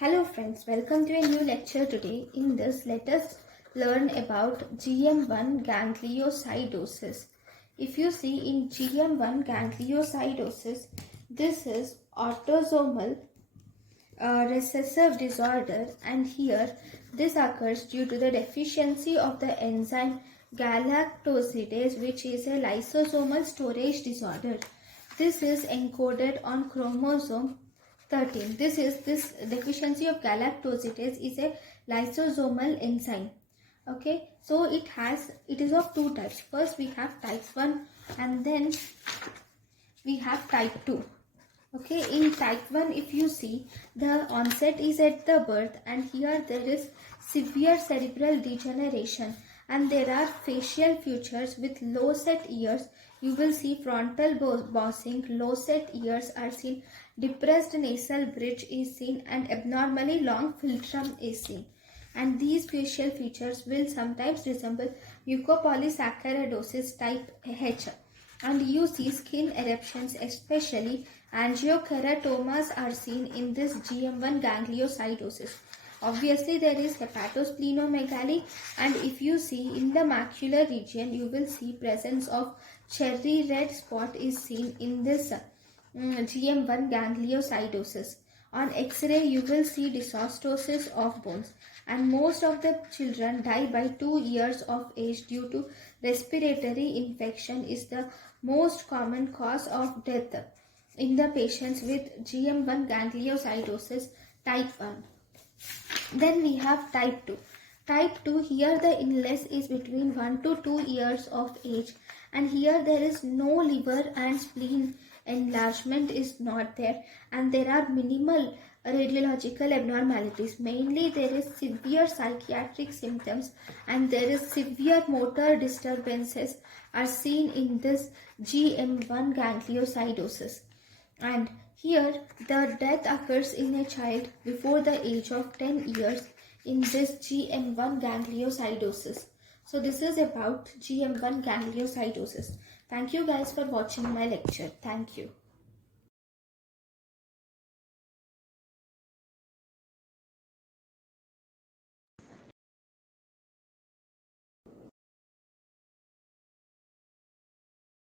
Hello friends, welcome to a new lecture today. In this, let us learn about GM1 gangliosidosis. If you see in GM1 gangliosidosis, this is autosomal recessive disorder, and here this occurs due to the deficiency of the enzyme galactosidase, which is a lysosomal storage disorder. This is encoded on chromosome 13. This deficiency of galactosidase is a lysosomal enzyme. Okay, so it is of two types. First we have type 1 and then we have type 2. Okay, in type 1, if you see, the onset is at the birth, and here there is severe cerebral degeneration and there are facial features with low set ears. You will see frontal bossing, low set ears are seen, depressed nasal bridge is seen, and abnormally long philtrum is seen. And these facial features will sometimes resemble mucopolysaccharidosis type H. And you see skin eruptions, especially angiokeratomas, are seen in this GM1 gangliosidosis. Obviously, there is hepatosplenomegaly, and if you see in the macular region, you will see presence of cherry red spot is seen in this GM1 gangliosidosis. On X-ray, you will see dysostosis of bones, and most of the children die by 2 years of age due to respiratory infection is the most common cause of death in the patients with GM1 gangliosidosis type 1. Then we have type 2. Type 2, here the illness is between 1 to 2 years of age, and here there is no liver and spleen enlargement is not there, and there are minimal radiological abnormalities. Mainly there is severe psychiatric symptoms and there is severe motor disturbances are seen in this GM1 gangliosidosis. And here the death occurs in a child before the age of 10 years in this GM1 gangliosidosis. So this is about GM1 gangliosidosis. Thank you guys for watching my lecture. Thank you.